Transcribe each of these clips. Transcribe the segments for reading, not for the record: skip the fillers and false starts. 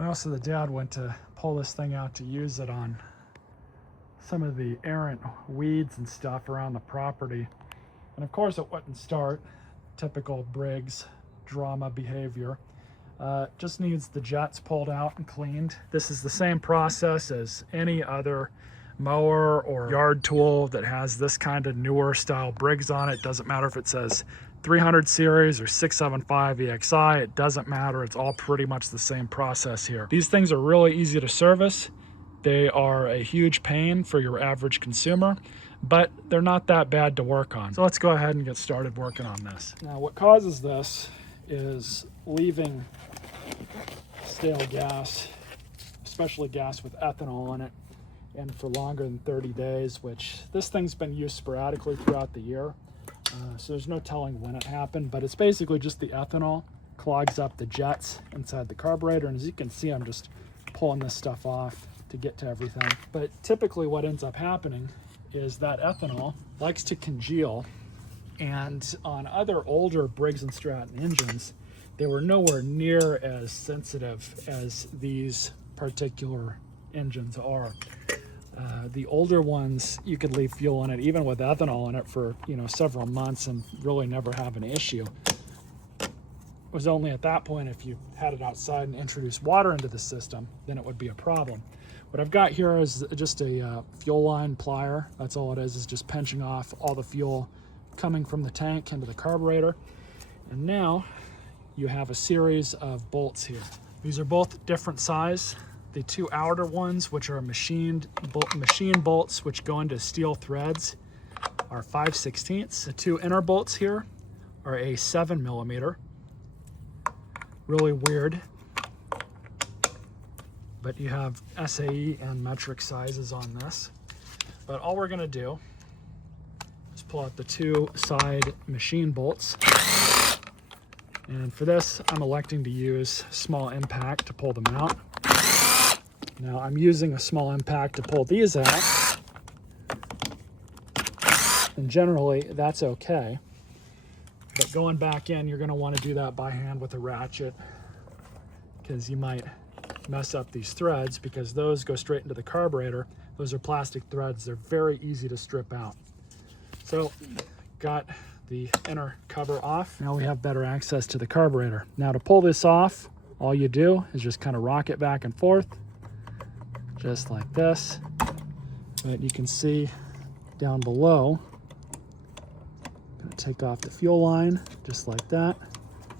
Well, also the dad went to pull this thing out to use it on some of the errant weeds and stuff around the property. And of course it wouldn't start. Typical Briggs drama behavior. Just needs the jets pulled out and cleaned. This is the same process as any other mower or yard tool that has this kind of newer style Briggs on it. Doesn't matter if it says 300 series or 675EXi, it doesn't matter. It's all pretty much the same process here. These things are really easy to service. They are a huge pain for your average consumer, but they're not that bad to work on. So let's go ahead and get started working on this. Now what causes this is leaving stale gas, especially gas with ethanol in it, and for longer than 30 days, which this thing's been used sporadically throughout the year. So there's no telling when it happened, but it's basically just the ethanol clogs up the jets inside the carburetor. And as you can see, I'm just pulling this stuff off to get to everything. But typically what ends up happening is that ethanol likes to congeal, and on other older Briggs and Stratton engines, they were nowhere near as sensitive as these particular engines are. The older ones, you could leave fuel in it, even with ethanol in it, for several months and really never have an issue. It was only at that point, if you had it outside and introduced water into the system, then it would be a problem. What I've got here is just a fuel line plier. That's all it is just pinching off all the fuel coming from the tank into the carburetor. And now you have a series of bolts here. These are both different size. The two outer ones, which are machine bolts, which go into steel threads, are 5/16. The two inner bolts here are a 7mm. Really weird, but you have SAE and metric sizes on this. But all we're gonna do is pull out the two side machine bolts. And for this, I'm electing to use small impact to pull them out. Now I'm using a small impact to pull these out, and generally that's okay. But going back in, you're gonna wanna do that by hand with a ratchet, because you might mess up these threads, because those go straight into the carburetor. Those are plastic threads. They're very easy to strip out. So got the inner cover off. Now we have better access to the carburetor. Now to pull this off, all you do is just kind of rock it back and forth, just like this. But you can see down below, I'm gonna take off the fuel line, just like that.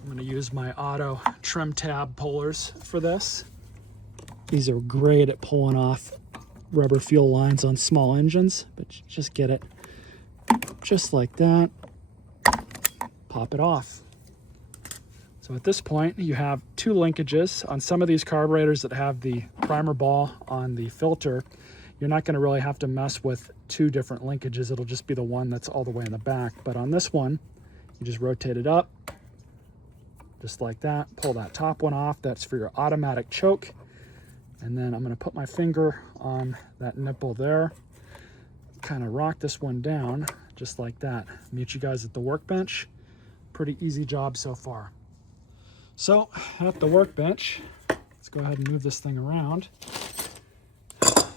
I'm gonna use my auto trim tab pullers for this. These are great at pulling off rubber fuel lines on small engines, but just get it just like that, pop it off. So at this point, you have two linkages. On some of these carburetors that have the primer ball on the filter, you're not gonna really have to mess with two different linkages. It'll just be the one that's all the way in the back. But on this one, you just rotate it up, just like that. Pull that top one off. That's for your automatic choke. And then I'm gonna put my finger on that nipple there, kind of rock this one down, just like that. Meet you guys at the workbench. Pretty easy job so far. So at the workbench, let's go ahead and move this thing around.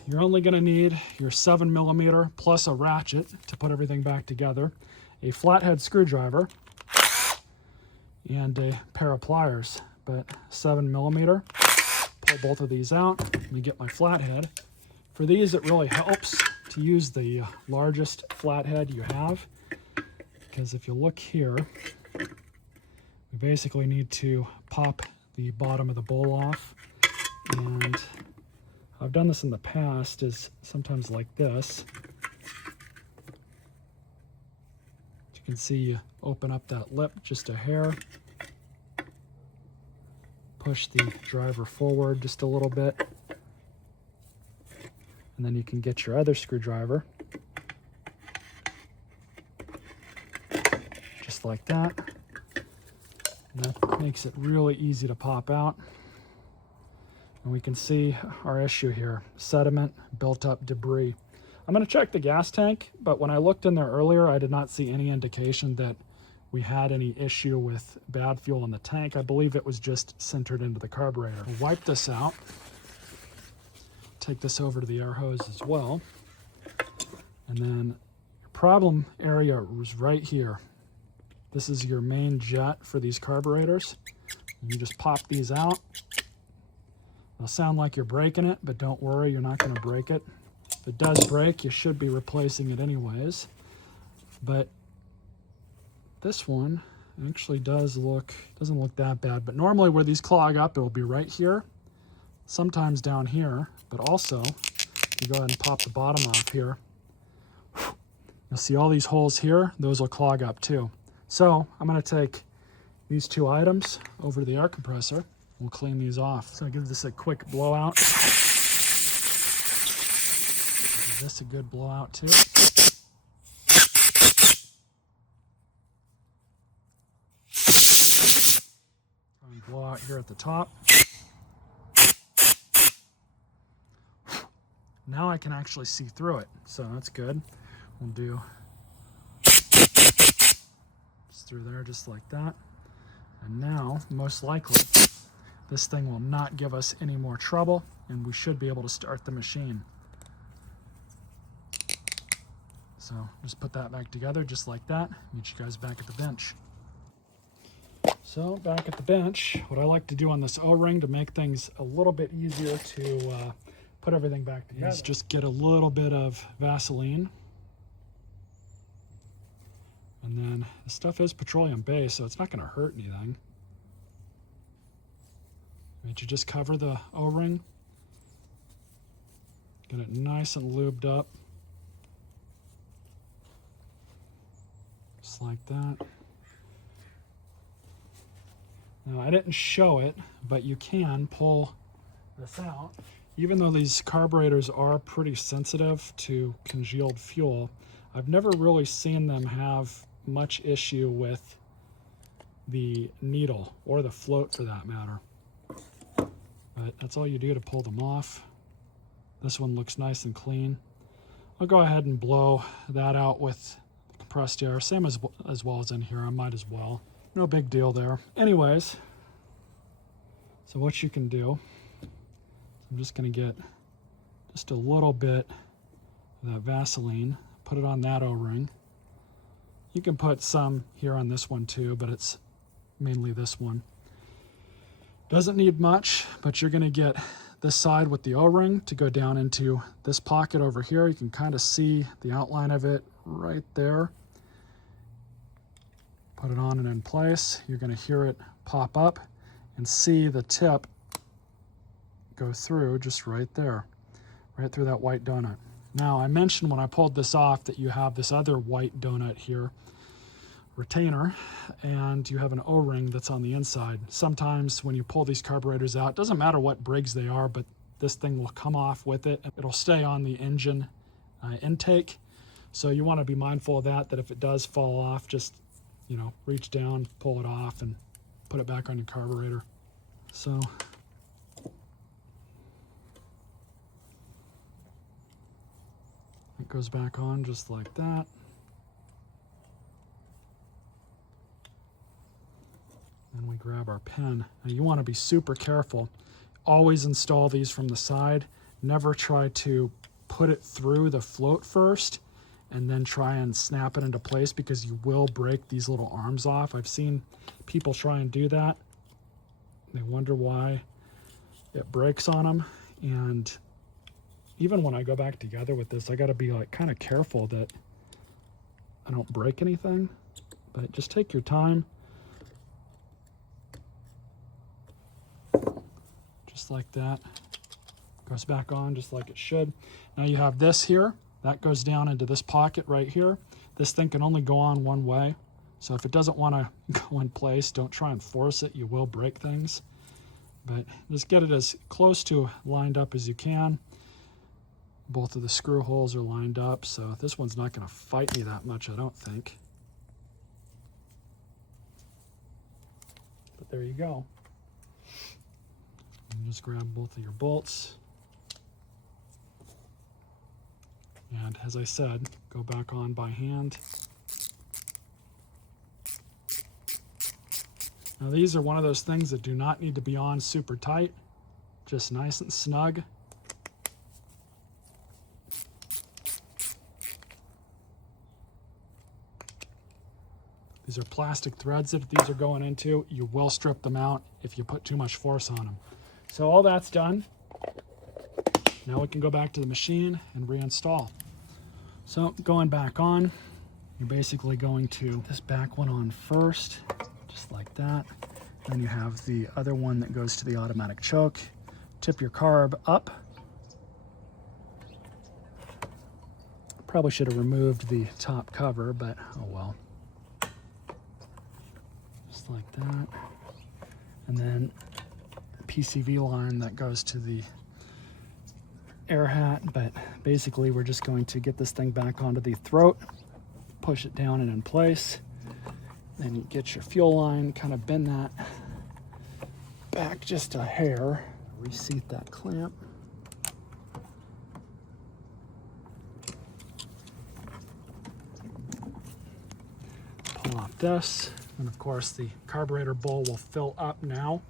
You're only gonna need your 7mm plus a ratchet to put everything back together, a flathead screwdriver, and a pair of pliers. But 7mm, pull both of these out. Let me get my flathead. For these, it really helps to use the largest flathead you have, because if you look here, we basically need to pop the bottom of the bowl off. And I've done this in the past, is sometimes like this. You can see you open up that lip just a hair. Push the driver forward just a little bit. And then you can get your other screwdriver. Just like that. And that makes it really easy to pop out. And we can see our issue here, sediment, built up debris. I'm gonna check the gas tank, but when I looked in there earlier, I did not see any indication that we had any issue with bad fuel in the tank. I believe it was just centered into the carburetor. We'll wipe this out. Take this over to the air hose as well. And then your problem area was right here. This is your main jet for these carburetors. You just pop these out. It'll sound like you're breaking it, but don't worry, you're not going to break it. If it does break, you should be replacing it anyways. But this one actually doesn't look that bad. But normally where these clog up, it will be right here, sometimes down here, but also you go ahead and pop the bottom off here. You'll see all these holes here, those will clog up too. So I'm going to take these two items over to the air compressor. We'll clean these off. So I'll give this a quick blowout. Give this a good blowout too. Blow out here at the top. Now I can actually see through it, so that's good. We'll do just through there just like that. And now, most likely, this thing will not give us any more trouble, and we should be able to start the machine. So just put that back together just like that. Meet you guys back at the bench. So back at the bench, what I like to do on this O-ring to make things a little bit easier to put everything back together is just get a little bit of Vaseline. And then the stuff is petroleum based, so it's not going to hurt anything. But you just cover the O-ring, get it nice and lubed up, just like that. Now, I didn't show it, but you can pull this out. Even though these carburetors are pretty sensitive to congealed fuel, I've never really seen them have much issue with the needle, or the float for that matter. But that's all you do to pull them off. This one looks nice and clean. I'll go ahead and blow that out with compressed air, same as well as in here. I might as well. No big deal there. Anyways, so what you can do, I'm just going to get just a little bit of that Vaseline, put it on that O-ring. You can put some here on this one too, but it's mainly this one. Doesn't need much, but you're going to get this side with the O-ring to go down into this pocket over here. You can kind of see the outline of it right there. Put it on and in place. You're going to hear it pop up and see the tip go through just right there, right through that white donut. Now, I mentioned when I pulled this off that you have this other white donut here, retainer, and you have an O-ring that's on the inside. Sometimes when you pull these carburetors out, it doesn't matter what Briggs they are, but this thing will come off with it. It'll stay on the engine intake. So you want to be mindful of that if it does fall off, just, you know, reach down, pull it off, and put it back on your carburetor. So it goes back on just like that. Then we grab our pin. Now you want to be super careful. Always install these from the side. Never try to put it through the float first and then try and snap it into place, because you will break these little arms off. I've seen people try and do that. They wonder why it breaks on them. And even when I go back together with this, I got to be like kind of careful that I don't break anything. But just take your time. Just like that. Goes back on just like it should. Now you have this here. That goes down into this pocket right here. This thing can only go on one way. So if it doesn't want to go in place, don't try and force it. You will break things. But just get it as close to lined up as you can. Both of the screw holes are lined up, so this one's not going to fight me that much, I don't think. But there you go. You just grab both of your bolts. And as I said, go back on by hand. Now these are one of those things that do not need to be on super tight, just nice and snug. These are plastic threads that these are going into. You will strip them out if you put too much force on them. So all that's done. Now we can go back to the machine and reinstall. So going back on, you're basically going to this back one on first, just like that. Then you have the other one that goes to the automatic choke. Tip your carb up. Probably should have removed the top cover, but oh well. Just like that. And then PCV line that goes to the air hat, but basically we're just going to get this thing back onto the throat, push it down and in place. Then you get your fuel line, kind of bend that back just a hair, reseat that clamp. Pull off this, and of course the carburetor bowl will fill up now.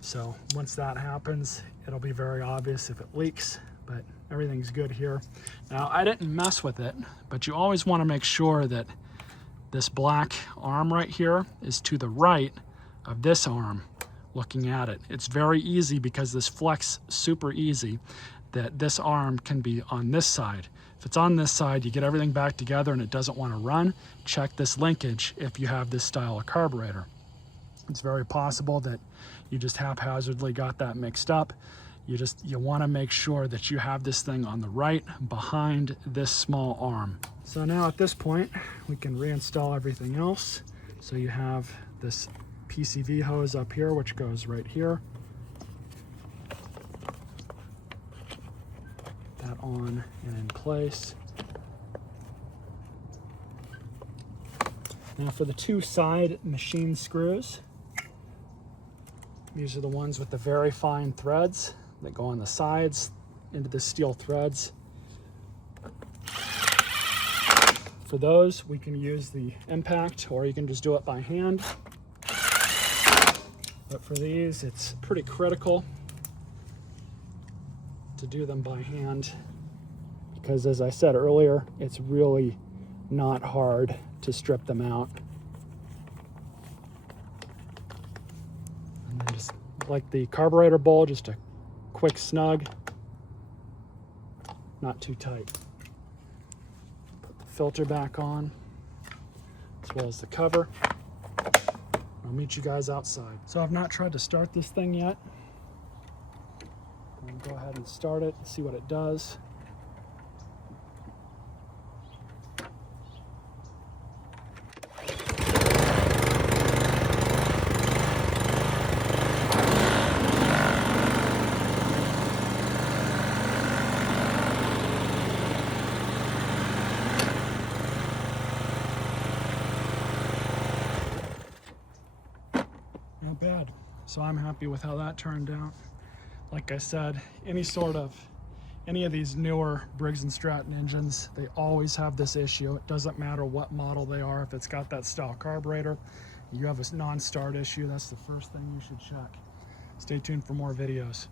So once that happens, it'll be very obvious if it leaks, but everything's good here. Now I didn't mess with it, but you always want to make sure that this black arm right here is to the right of this arm looking at it. It's very easy because this flex super easy that this arm can be on this side. If it's on this side, you get everything back together and it doesn't want to run. Check this linkage if you have this style of carburetor. It's very possible that you just haphazardly got that mixed up. You want to make sure that you have this thing on the right behind this small arm. So now at this point, we can reinstall everything else. So you have this PCV hose up here, which goes right here. That on and in place. Now for the two side machine screws, these are the ones with the very fine threads that go on the sides into the steel threads. For those, we can use the impact, or you can just do it by hand. But for these, it's pretty critical to do them by hand because, as I said earlier, it's really not hard to strip them out. And then just like the carburetor bowl, just a quick snug, not too tight. Put the filter back on, as well as the cover. I'll meet you guys outside. So I've not tried to start this thing yet. I'm gonna go ahead and start it and see what it does. Not bad. So I'm happy with how that turned out. Like I said, any of these newer Briggs and Stratton engines, they always have this issue. It doesn't matter what model they are. If it's got that style carburetor, you have a non-start issue, that's the first thing you should check. Stay tuned for more videos.